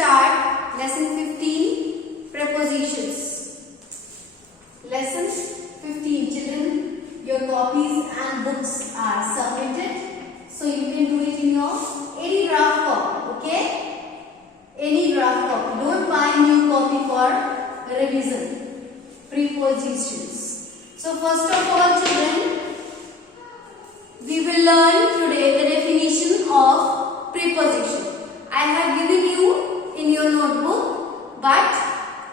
start lesson 15, prepositions. Lesson 15, children, your copies and books are submitted. So you can do it in your any draft copy, okay? Any draft copy. Don't buy new copy for revision. Prepositions. So first of all, children, we will learn today the definition of preposition. I have given you in your notebook, but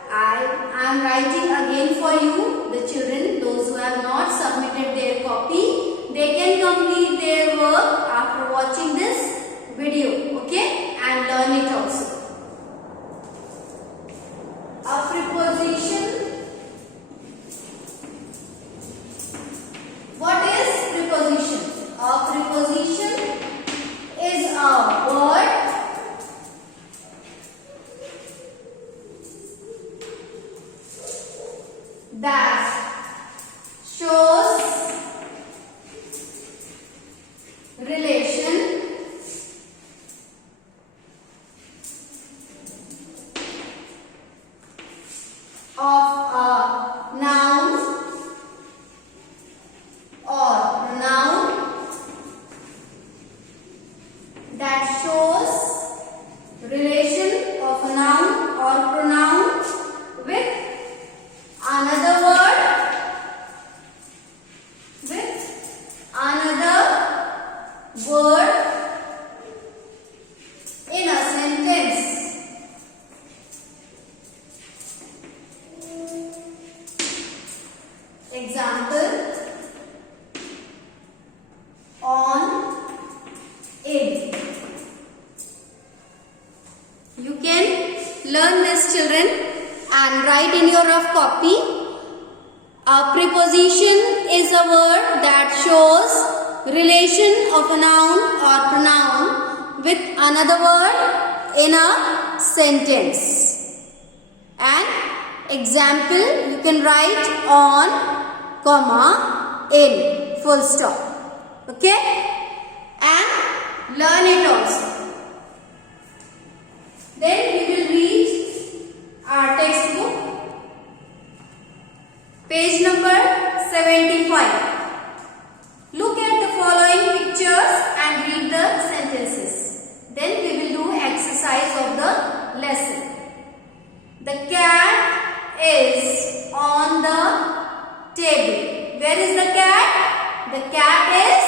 I am writing again for you, the children, those who have not submitted their copy, they can complete their work after watching this video, okay, and learn it also. A preposition. What is preposition? A preposition is a word that shows relation of a noun or pronoun, that shows relation of a noun or pronoun with another word, in a sentence. Example, on, in. You can learn this, children, and write in your rough copy. A preposition is a word that shows relation of a noun or pronoun with another word in a sentence. And example, you can write on, comma, in, full stop. Okay? And learn it also. Then we will read our textbook. Page number 75. Look at the following pictures and read the sentences. Then we will do exercise of the lesson. The cat is on the table. Where is the cat? The cat is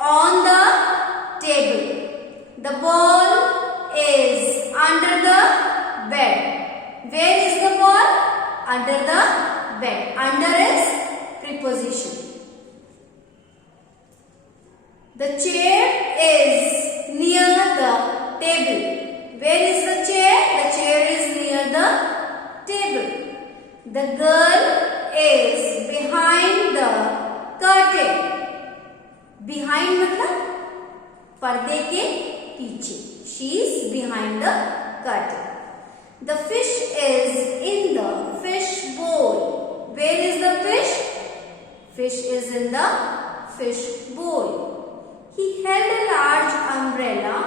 on the table. The ball is under the bed. Where is the ball? Under the bed. Under is preposition. The chair is near the table. Where is the chair? The chair is near the table. The girl is behind the curtain. Behind मतलब पर्दे के पीछे. She is behind the curtain. The fish is in the fish bowl. Where is the fish? Fish is in the fish bowl. He held a large umbrella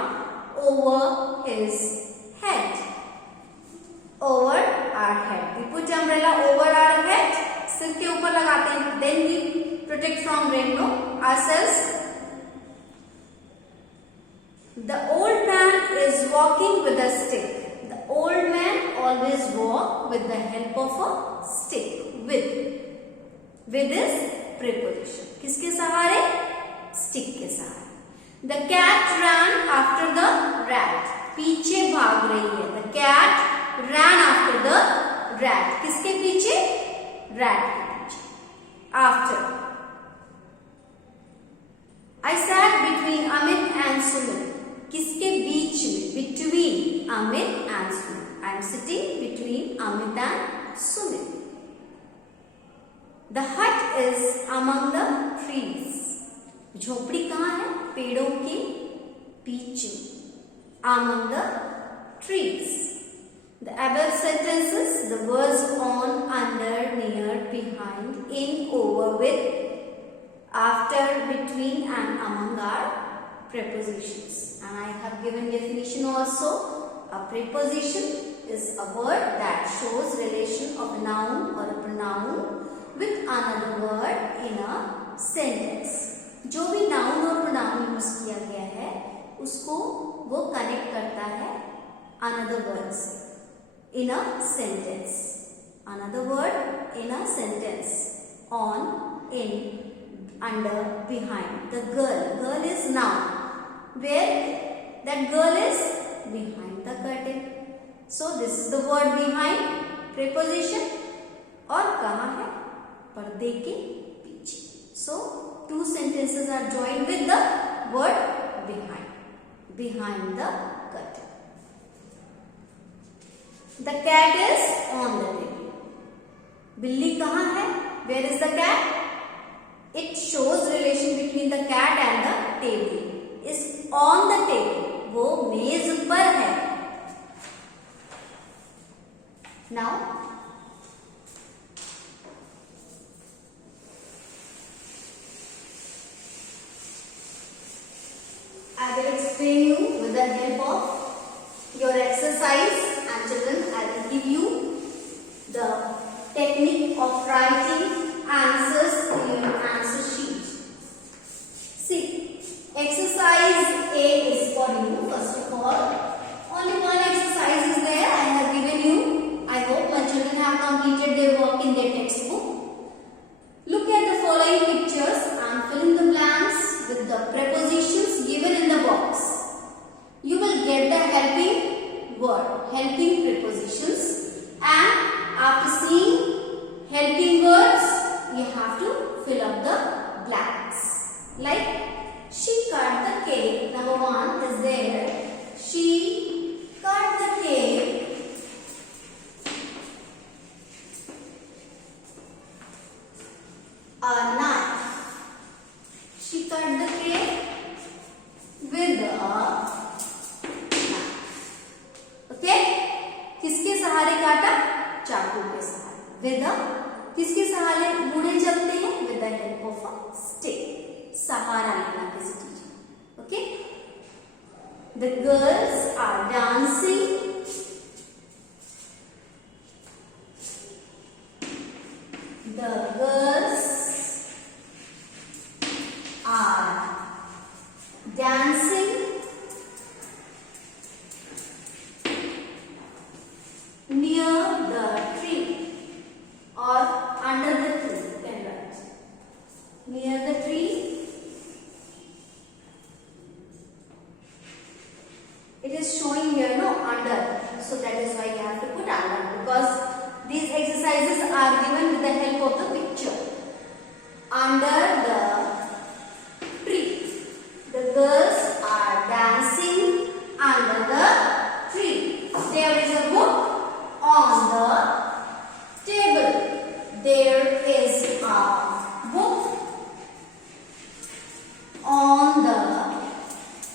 over his head. Over our head. We put umbrella over our head. सिर के ऊपर लगाते हैं. Then we protect from rain, no? Ourselves. The old man is walking with a stick. The old man always walk with the help of a stick. With is preposition. किसके सहारे? Stick के सहारे. The cat ran after the rat. पीछे भाग रही है. The cat ran after the rat. किसके पीछे? Rat के पीछे. After. I sat between Amit and Sumit. किसके बीच में? Between Amit and Sumit. I am sitting between Amit and Sumit. The hut is among the trees. झोपड़ी कहाँ है? पेड़ों के पीछे. Among the trees. The above sentences, the words on, under, near, behind, in, over, with, after, between and among are prepositions. And I have given definition also. A A preposition is a word that shows relation of a noun or a pronoun with another word in a sentence. जो भी noun और pronoun use किया गया है उसको वो connect करता है another word से in a sentence. Another word in a sentence. On, in, under, behind. The girl is noun. Where that girl is behind the curtain. So this is the word behind, preposition. और कहाँ है? पर्दे के पीछे. So two sentences are joined with the word behind. Behind the curtain. The cat is on the table. बिल्ली कहाँ है? Where is the cat? It shows relation between the cat and the table. Is on the table. वो मेज पर है. Now I will explain you with the help of your exercise, and children, I will give you the technique of writing answers in your answer sheet. See, exercise A is for you. First of all, only one exercise is there. I have given you. I hope my children have completed their work in their textbook. Look at the following pictures and fill in the blanks with the prepositions given in the box. You will get the helping word, helping prepositions, and after seeing helping words, you have to fill up the blanks. Like, she cut the cake. Number 1 is there. She cut the cake a knife. She cut the cake with a knife. Okay? किसके सहारे काटा? चाकू के सहारे. With a किसके सहारे बूढ़े चलते हैं? With the help of a stick. सहारा लेना किसी चीज. Okay? The girls are dancing. The girls are dancing near the tree or under the tree. Can write near the tree. It is showing here no under, so that is why you have to put under, because these exercises are given with the help of the picture. Under the tree. The girls are dancing under the tree. There is a book on the table. There is a book on the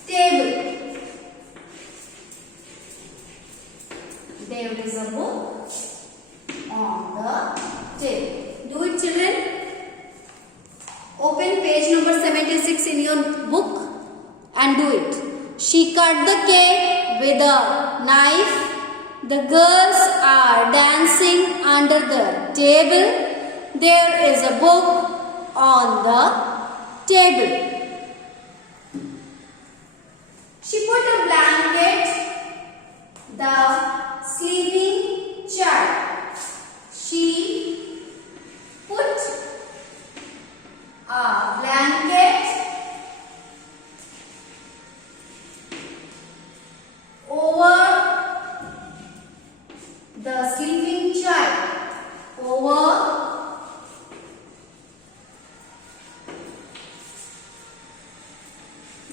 table. There is a book on the table. Do it, children. Open page number 76 in your book and do it. She cut the cake with a knife. The girls are dancing under the table. There is a book on the table. She put a blanket, the sleeping child. She put a blanket over the sleeping child. Over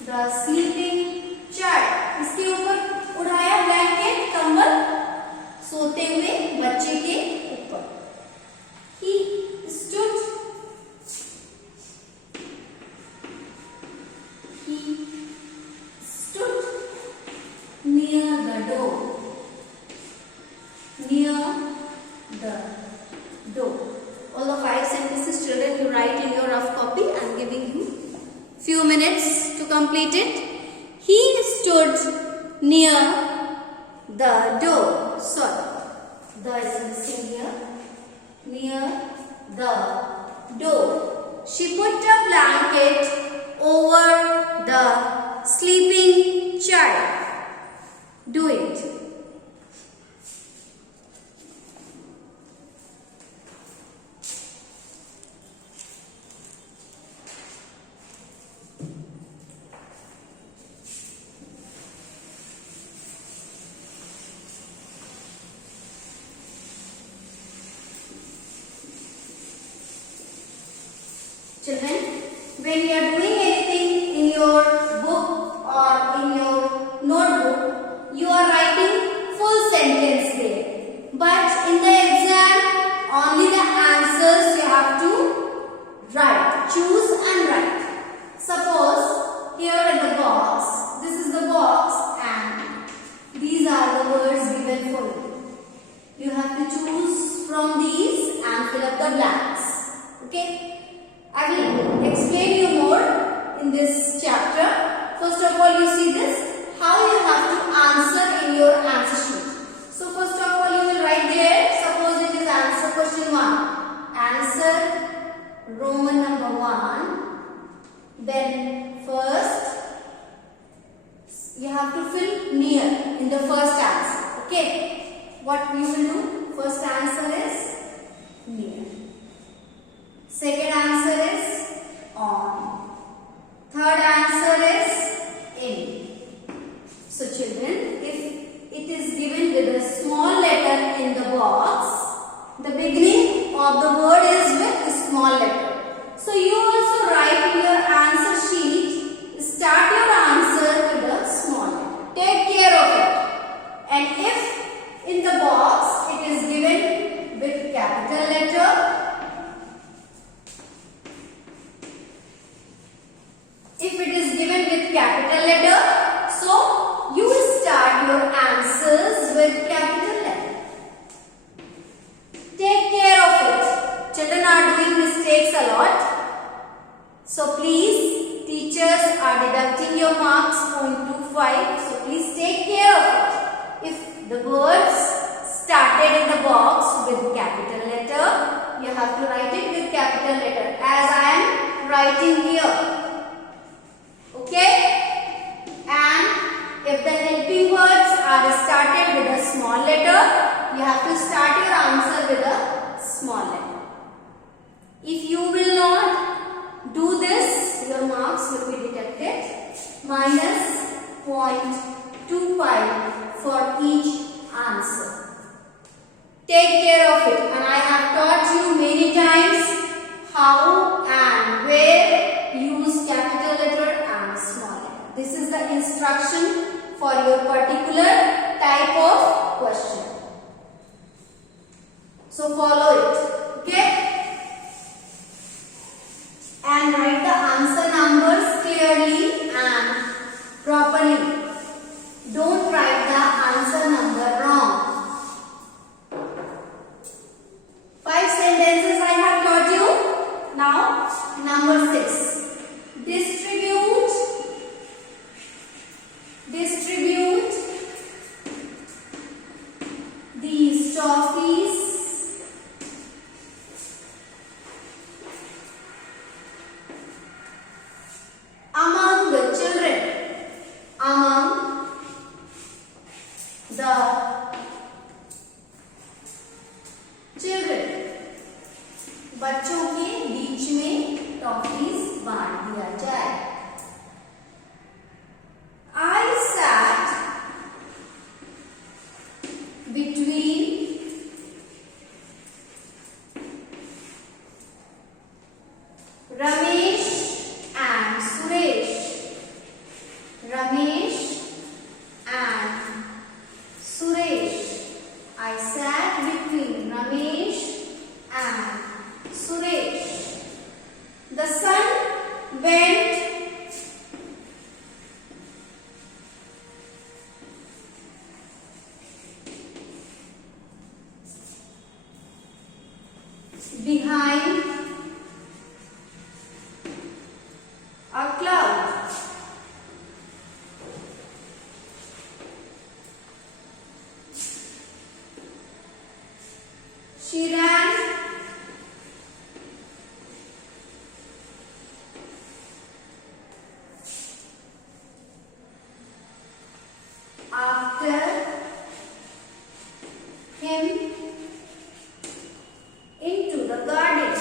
the sleeping child. इसके ऊपर उड़ाया blanket, कंबल, सोते हुए बच्चे के ऊपर. He stood near the door. Near the door. All the 5 sentences, children, you write in your rough copy. I am giving you few minutes to complete it. He stood near the door. Sorry, the is missing here. Near the door. She put a blanket over the sleeping child. Do it. Children, when you are doing anything in your book or in your notebook, you are writing full sentence there. But in the exam, only the answers you have to write. Choose and write. Suppose here in the box, this is the box and these are the words given for you. You have to choose from these and fill up the blanks. Okay? I will explain you more in this chapter. First of all, you see this, how you have to answer in your answer sheet. So first of all, you will write there, suppose it is answer question 1. Answer Roman number 1. Then first, you have to fill near in the first answer. Okay. What you will do? First answer is near. Second answer is on. Third answer is in. So children, if it is given with a small letter in the box, the beginning of the word is with a small letter. So you also write in your answer sheet, start your answer with a small letter. Take care of it. And if in the box it is given with capital letter, if it is given with capital letter, so you will start your answers with capital letter. Take care of it. Children are doing mistakes a lot. So please, teachers are deducting your marks 0.25. So please take care of it. If the words started in the box with capital letter, you have to write it with capital letter as I am writing here. Okay? And if the helping words are started with a small letter, you have to start your answer with a small letter. If you will not do this, your marks will be deducted minus 0.25 for each answer. Take care of it, and I have taught you many times how and where use capital letter and small letter. This is the instruction for your particular type of question. So follow it. Okay? And write the answer numbers clearly and properly. Don't write the answer number wrong. 5 sentences I have taught you. Now, number 6. Distribute these toffees among the children. Among the children. बच्चों के बीच में toffees बांट दिया जाए. I sat between Ramesh and Suresh. Ramesh and Suresh. I sat between Ramesh and Suresh. The sun went behind a cloud. She ran. After him into the garden.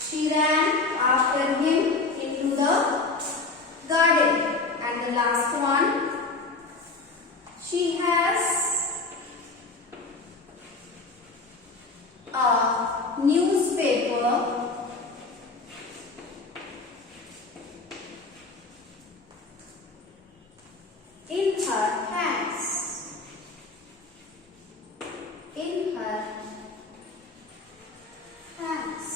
She ran after him into the garden. And the last one, she has a newspaper in her hands. In her hands.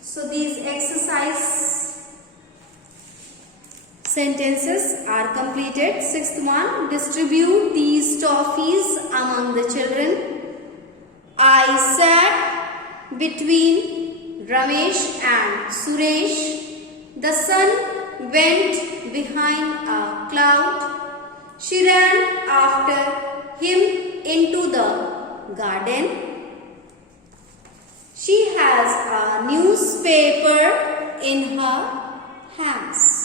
So these exercise sentences are completed. Sixth one, distribute these toffees among the children. I sat between Ramesh and Suresh. The sun went behind a cloud. She ran after him into the garden. She has a newspaper in her hands.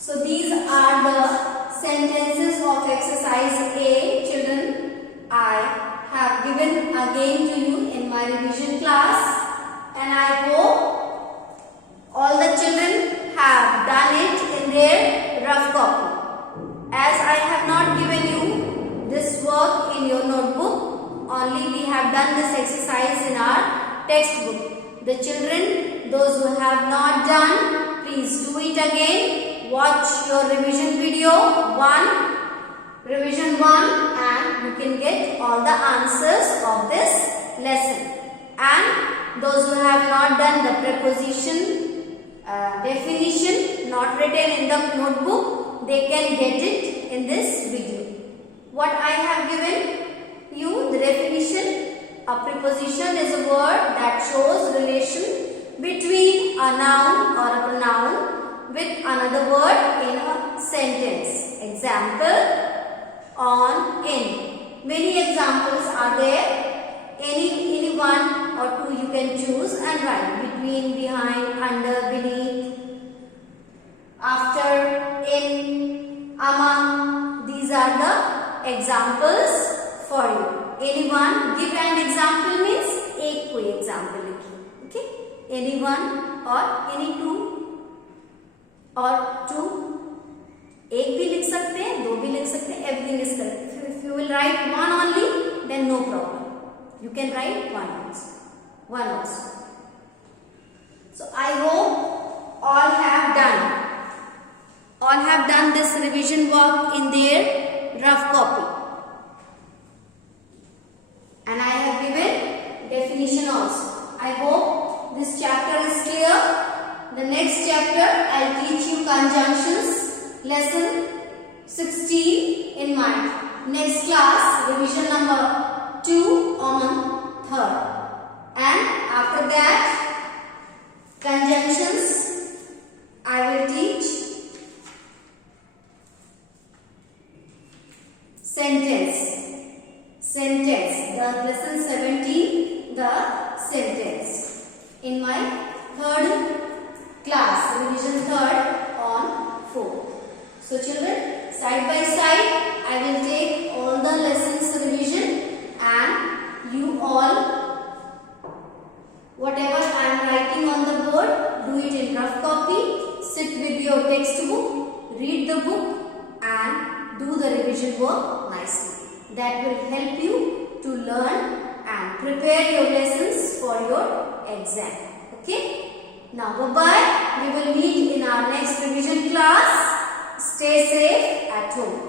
So these are the sentences of exercise A, children. I have given again to you in my revision class, and I hope all the children have done it in their rough copy. As I have not given you this work in your notebook, only we have done this exercise in our textbook. The children, those who have not done, please do it again. Watch your revision video revision 1, and you can get all the answers of this lesson. And those who have not done the preposition definition not written in the notebook, they can get it in this video. What I have given you, the definition. A preposition is a word that shows relation between a noun or a pronoun with another word in a sentence. Example, on, in. Many examples are there. Any one or two you can choose and write. Between, behind, under, beneath, after, in, among. These are the examples for you. Anyone, give an example means एक कोई example लिखिए. Okay? Anyone or any two or two. एक भी लिख सकते हैं, दो भी लिख सकते हैं. Everything is correct. If you will write one only, then no problem. You can write one also. One also. So I hope all have done this revision work in their rough copy. And I have given definition also. I hope this chapter is clear. The next chapter I will teach you conjunctions, lesson 16 in my next class, revision number 2 on 3rd. And after that, conjunctions I will teach sentence. The lesson 17, the sentence. In my 3rd class, revision 3rd on 4th. So children, side by side, I will take all the lessons revision, and you all, whatever I am writing on the board, do it in rough copy. Sit with your textbook, read the book, and do the revision work nicely. That will help you to learn and prepare your lessons for your exam. Okay? Now bye-bye. We will meet in our next revision class. Stay safe at home.